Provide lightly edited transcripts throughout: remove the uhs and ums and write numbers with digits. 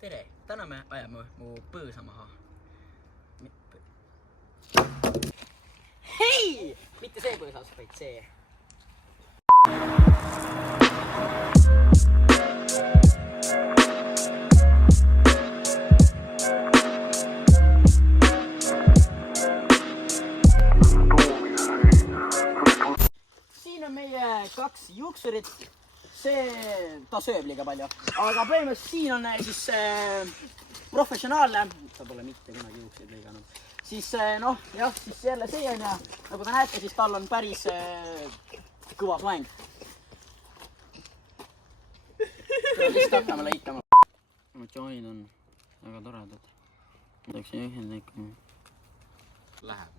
tere, täna me ajame mu põõsa maha. Hei! Mitte see põõsas, vaid see. Siin on meie 2 juuksurit. Ta sööb liiga palju. Aga põhimõtteliselt siin on siis professionaalne. Ta pole mitte kunagi juukseid lõiganud. Siis siis jälle see on ja nagu te näete, siis tal on päris kõva soeng. Lihtsalt hakkame lõikama. Joinid on väga toredad. Midagi siin ühenda ikka. Läheb.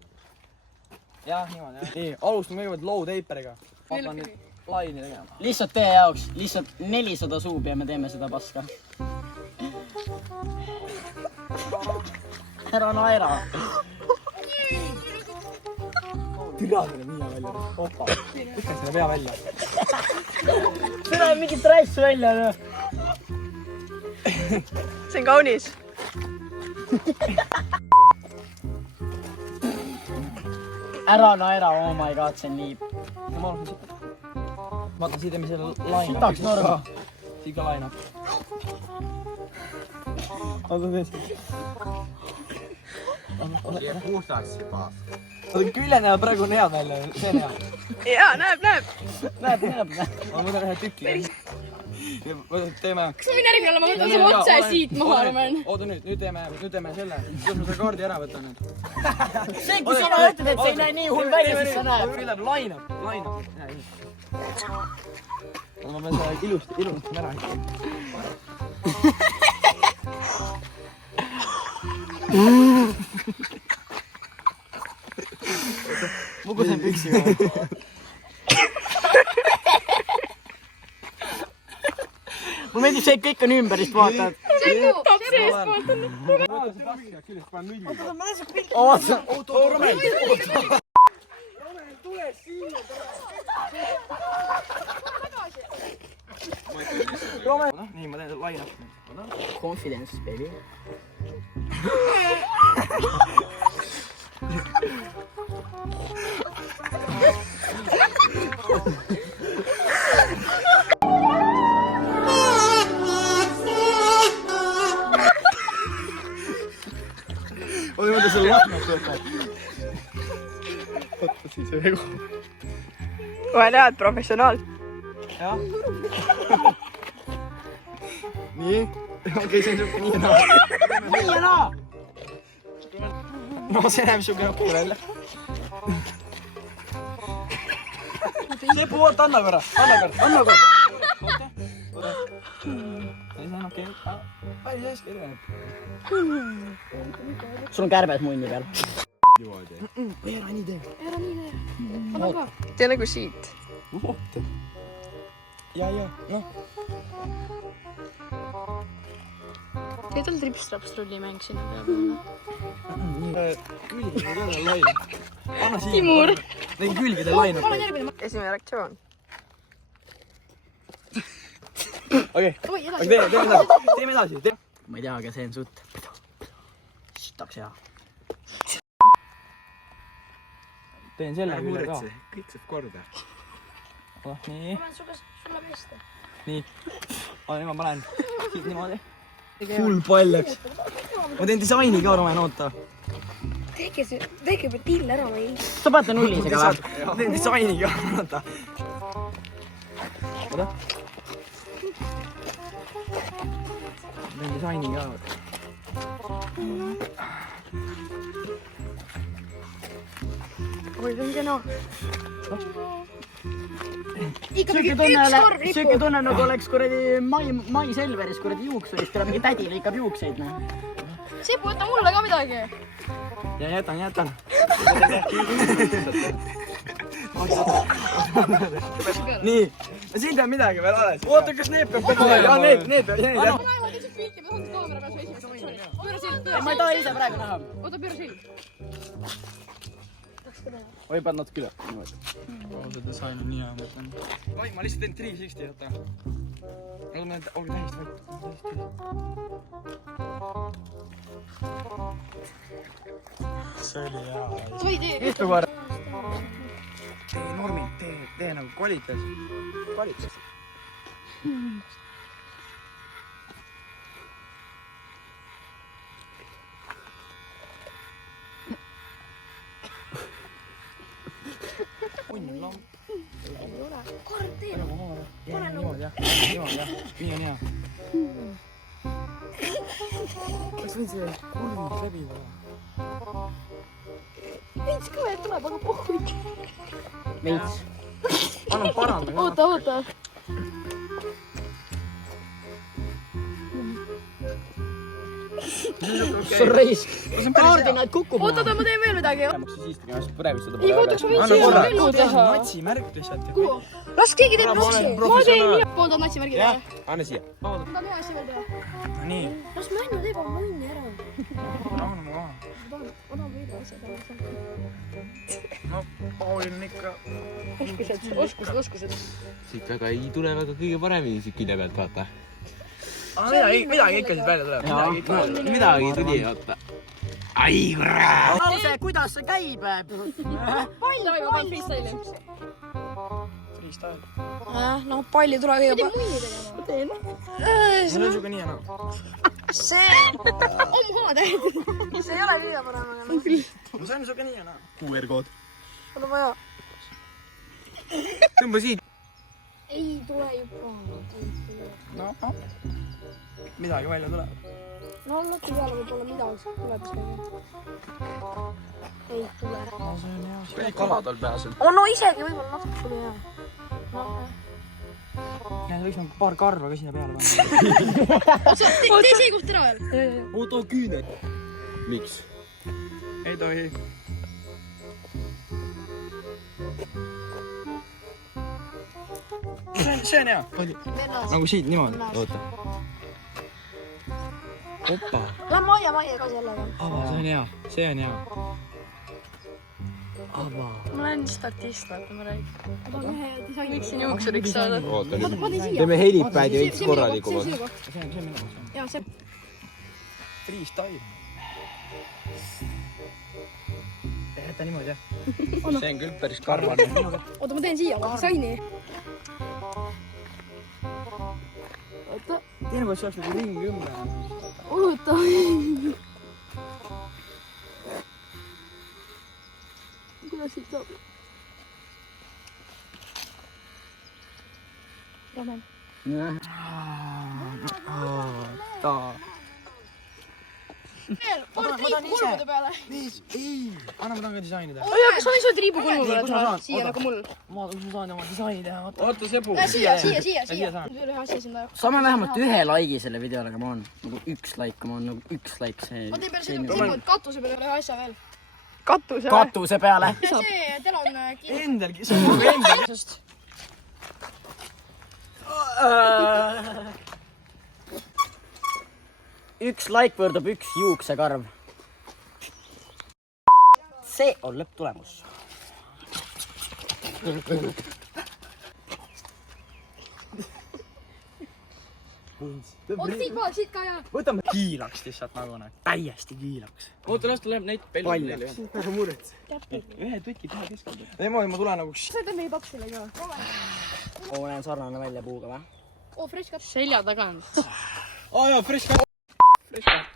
Jah, niimoodi jah. Nii, alustame kõigepealt low taperiga. Hakkan nüüd laini tegema. Lihtsalt teie jaoks, lihtsalt 400 suubi ja me teeme seda paska. Ära naera. Türa selle viia välja. Opa, lükka selle pea välja. Seda on mingi trass välja. No. See on kaunis. Ära naera, oh my god, see on nii. Vaata, siia teeme selle laina. Sitaks norma. Siia ka laina. Oota, teed. Jääb puhtaks juba. Oota, külje näeb praegu on head välja. See on hea. Jaa, näeb. Näeb. Ma võtan ühe tüki. Teeme. Kas ma võin järgmine olla? Ma võtan selle otse siit maha, arvan. Oota nüüd teeme selle. Kuidas ma selle kaardi ära võtan nüüd? See, kui sina ütled, et see ei näe nii hull välja, siis sa näed. Ütleb lainab. Ma pean selle ilusti ära ma kusen püksiga. Mulle meeldib see, et kõik on ümberist vaatavad. See on top seest poolt. Nii, ma teen laina. Confidence, baby. Oota, mõtle selle lahmast võtta. Võtta siis ühe koha. Kohe näed, professionaal. Jah. Nii. Okei, see on siuke nii ja naa. Nii ja naa! No see näeb siuke okei välja. See puhut anna korra. Oota. See on okei. Päris hästi näeb. Sul on kärbes munni peal. Veerani tee. Tee nagu siit. Oota. Ja, noh. Teed on trips-traps-trullimäng sinna peale. Külgide jälle laina. Anna siia. Timur. Tegin külgide laina. Esimene reaktsioon. Okei, teeme edasi. Ma ei tea, aga see on sutt. Sitaks hea. Teen selle küle ka. Kõik saab korda. Nii. Sulle pesta. Nii. Nüüd ma panen siit niimoodi. Full pall läks. Ma teen disaini ka, Romen, oota. Tehke juba till ära või? Sa panete nullisega või? Ma teen disaini ka, oota. Oota. Ma teen disaini ka. Oi, see on kena. Siuke tunne nagu oleks kuradi Mai Selveris kuradi juuksurist, kelle mingi tädi lõikab juukseid. Sipu, võta mulle ka midagi. Ja jätan. Nii, siin teeb midagi veel alles. Oota, kas need peab tegema? Jaa, need peab. Ma teisin pilti, ma saan kaamera peal esimest reaktsiooni. Ma ei taha ise praegu näha. Oota, pööra silm. või paned natuke üle. See disain on nii hea, ma ütlen. Oi, ma lihtsalt teen 360, oota. Aga ma olen täiesti vait. See oli hea. Oi, tee. Mitu korda? Tee normid, tee nagu kvaliteet. Kvaliteet. Unn lamp. Kord tee. Niimoodi jah. Nii on hea. Kas võin see kurvist läbi või? Veits kõve tuleb, aga pohhuid. Veits. Anna paranda ka. Oota. See on raisk. Kaardi näed kukkuma. Oota, ma teen veel midagi. Paremaks siis istegi, ma põrevist seda Ei, ootaks, ma võin siia ellu teha. natsimärk lihtsalt. Kuhu? Las keegi teeb Ma olen natsi. professionaal. Pooldan natsimärgi teha. Anna siia. Ma tahan ühe asja veel teha. No nii. Las Männu teeb oma munni ära. Rahune ma kohe. Ma tahan veel asja teha. No, Paulil on ikka... Oskused. siit väga ei tule väga kõige paremini siit külje pealt, vaata. Midagi ikka siit välja tuleb. Midagi tuli, vaata. Ai, kurat! Lause, kuidas see käib? Pall, davai, ma panen freestyle'i. Freestyle. No palli tule kõige munni tegema. Ma teen. Mul on siuke nii ja naa. See on täiesti. See ei ole kõige parem, aga noh. See on siuke nii ja naa. QR-kood. Mul on vaja. Tõmba siit. Ei tule juba. No, midagi välja tuleb. No natuke peale võib-olla midagi tuleb isegi. Ei tule. No see on hea. Kõik kalad on pääsel. No isegi võib-olla natuke tuli hea. Näed, võiks nagu paar karva ka sinna peale panna. Tee see koht ära veel. Oota, küüned. Miks? Ei tohi. See on hea. Nagu siit niimoodi. Oota. Opa. Lähme aia ka sellega. Ava, see on hea. See on hea. Ma olen statist, vaata ma räägin. Ma tahan ühe disainiks juuksuriks saada. Oota, nüüd. Ma teen siia. Teeme helipädi veits korralikumalt. See on minu jaoks. Jaa, see. Freestyle. Jäta niimoodi, jah. See on küll päris karvane. Oota, ma teen siia disaini. Oota. Tee nagu, et see oleks nagu ring ümber. Oota. Kuidas siit saab? Ramen. Oota. Veel, pool triibu kulmude peale. Ei, anna ma tahan ka disaini teha. Oja, kas ma võin sulle triibu kulmu peale kus ma teha? saan? Siia nagu mul. Ma saan oma disaini teha. Oota, Sebu. Siia. saan. Ühe asja sinna. Saame vähemalt ühe laigi selle videole, aga ma olen nagu üks like, see... Ma teen peale seda katuse peale ühe asja veel. Katuse peale. See telon kinni. Endelgi, see on nagu endelgi. Üks like võrdub üks juuksekarv. See on lõpptulemus. Oota, siit ka ja. Võtame kiilaks lihtsalt nagu näed. Täiesti kiilaks. Oota, las ta läheb neid Paljaks. Ära muretse. Ühe tuti taha keskelda. Niimoodi ma tulen nagu... See teeb meie papsile ka. Oo, näen sarnane välja puuga või? Oo, fresh cut. selja tagant. Aa jaa, fresh cut. Fresh cut.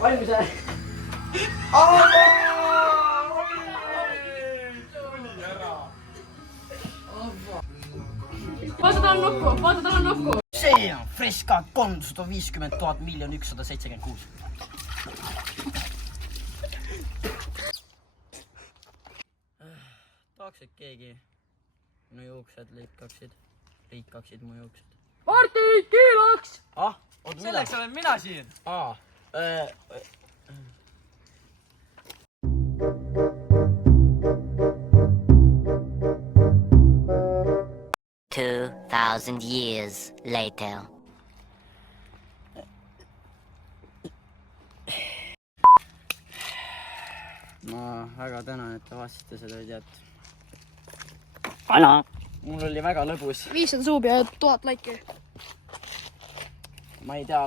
Valmis või? vaata, tal on nokku. See on Freska 350 000 176 000. Tahaks, et keegi minu juuksed lõikaksid mu juuksed. Marti, kiilaks! Ah, oot, mida? Selleks olen mina siin. Aa, 2,000 years later. ma väga tänan, et te vastasite seda videot. Ana. Mul oli väga lõbus. 500 suubi ja 1000 laiki. Ma ei tea,